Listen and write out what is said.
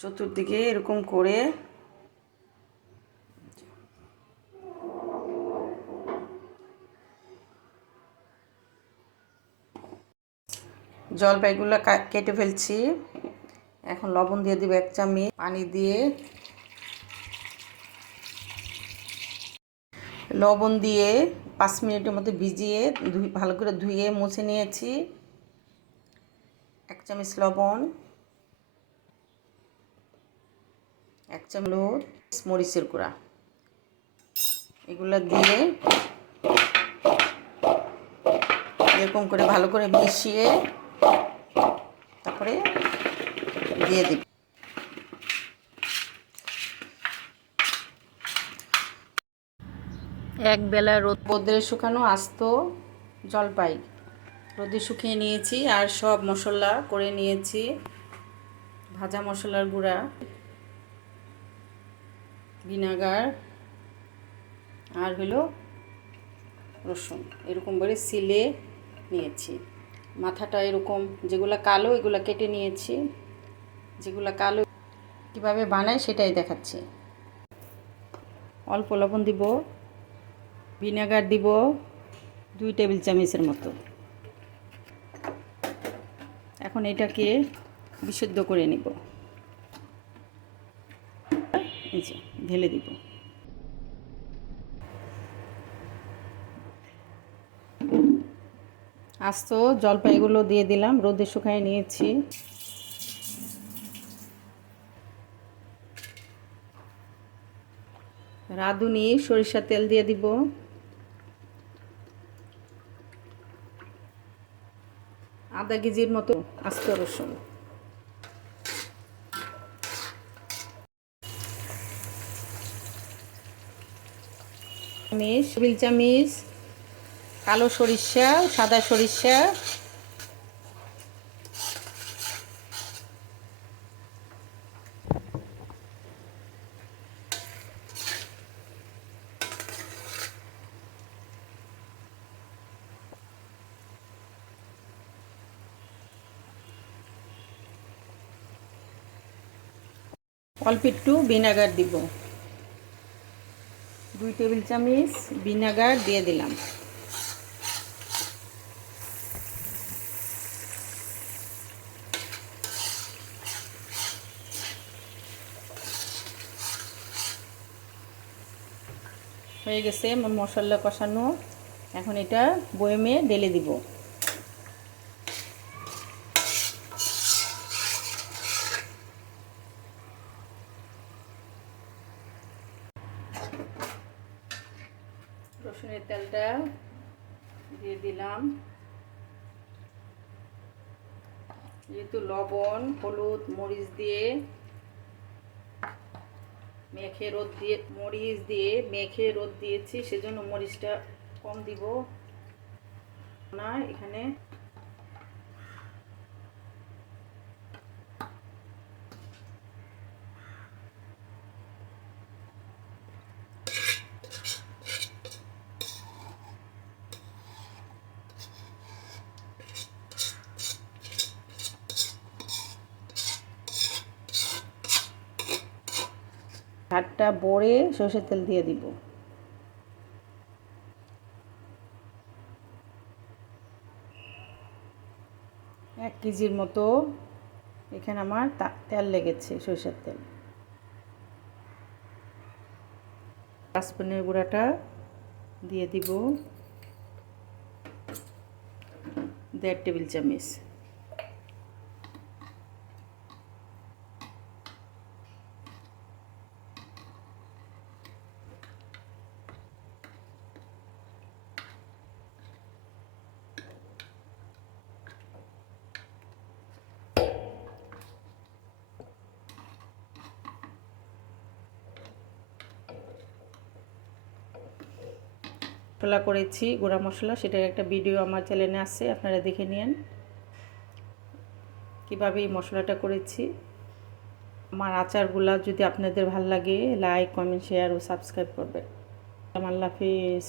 চতুর্দিকে এরকম করে। জলপাইগুলো কেটে ফেলছি। এখন লবণ দিয়ে দিব এক চামচ। পানি দিয়ে লবণ দিয়ে পাঁচ মিনিটের মধ্যে ভিজিয়ে ভালো করে ধুয়ে মুছে নিয়েছি। এক চামচ লবণ। এক চামচ মরিচের গুঁড়া। এগুলো দিয়ে এরকম করে ভালো করে মিশিয়ে তারপরে দিয়ে দিই এক বেলা রোদ রোদে শুকানো আস্ত জলপাই। রোদে শুকিয়ে নিয়েছি আর সব মশলা করে নিয়েছি। ভাজা মশলার গুঁড়া। ভিনাগার আর হলো রসুন। এরকম করে সিলে নিয়েছি। মাথাটা এরকম, যেগুলো কালো এগুলো কেটে নিয়েছি। যেগুলো কালো কীভাবে বানায় সেটাই দেখাচ্ছি। অল্প লবণ দিব, ভিনেগার দিব দুই টেবিল চামচের মতো। এখন এটাকে বিশুদ্ধ করে নিব। এই ঢেলে দিব। আস্ত জলপাইগুলো দিয়ে দিলাম, রোদে শুকায় নিয়েছি। রাঁধুনি সরিষার তেল দিয়ে দিব। আধা কেজির মতো আস্ত রসুন। চামিচ টেবিল চামিচ কালো সরিষা সাদা সরিষা। অল্প একটু ভিনেগার দিব। দুই টেবিল চামচ ভিনেগার দিয়ে দিলাম। হয়ে গেছে মশলা কষানো। এখন এটা বয়েমে ঢেলে দিব। তেলটা দিয়ে দিলাম। যেহেতু লবণ, হলুদ, মরিচ দিয়ে মেখে রোদ দিয়ে, মরিচ দিয়ে মেখে রোদ দিয়েছি, সেজন্য মরিচটা কম দিব। না, এখানে ভাতটা বড়ে সর্ষের তেল দিয়ে দিব। এক কেজির মতো এখানে আমার তেল লেগেছে সরষের তেল। পাঁচফোড়নের গুঁড়াটা দিয়ে দিব। দেড় টেবিল চামচ। মশলা করেছি, গুঁড়া মশলা, সেটার একটা ভিডিও আমার চ্যানেলে আছে, আপনারা দেখে নিন কীভাবে এই মশলাটা করেছি? আমার আচারগুলো যদি আপনাদের ভালো লাগে লাইক কমেন্ট শেয়ার ও সাবস্ক্রাইব করবেন। আল্লাহ হাফিজ।